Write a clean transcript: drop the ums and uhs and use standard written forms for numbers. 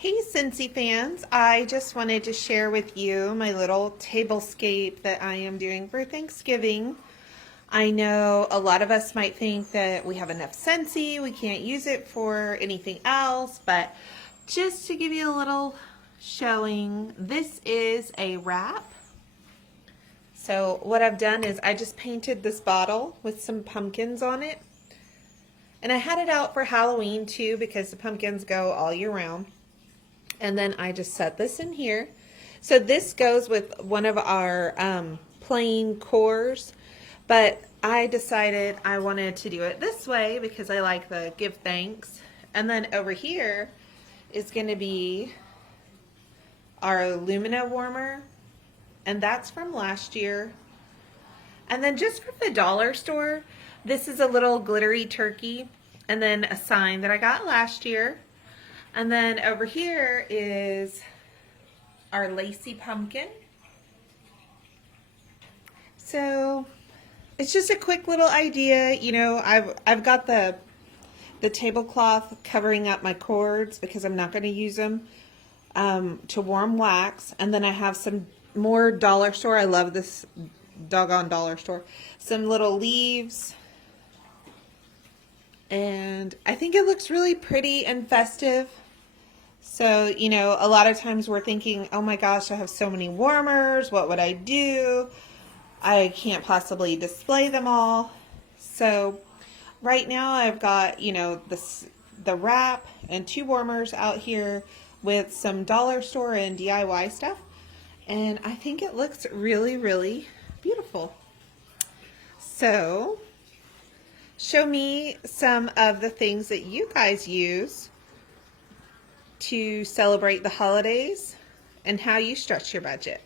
Hey Scentsy fans, I just wanted to share with you my little tablescape that I am doing for Thanksgiving. I know a lot of us might think that we have enough Scentsy, we can't use it for anything else, but just to give you a little showing, this is a wrap. So what I've done is I just painted this bottle with some pumpkins on it. And I had it out for Halloween too because the pumpkins go all year round. And then I just set this in here. So this goes with one of our plain cores, but I decided I wanted to do it this way because I like the give thanks. And then over here is going to be our Lumina warmer, and that's from last year. And then just from the dollar store, this is a little glittery turkey, and then a sign that I got last year. And then over here is our lacy pumpkin. So it's just a quick little idea. You know, I've got the tablecloth covering up my cords because I'm not going to use them to warm wax. And then I have some more dollar store. I love this doggone dollar store. Some little leaves. And I think it looks really pretty and festive. So, you know, a lot of times we're thinking, oh my gosh, I have so many warmers. What would I do? I can't possibly display them all. So right now I've got, you know, the wrap and 2 warmers out here with some dollar store and DIY stuff. And I think it looks really, really beautiful. So show me some of the things that you guys use to celebrate the holidays and how you stretch your budget.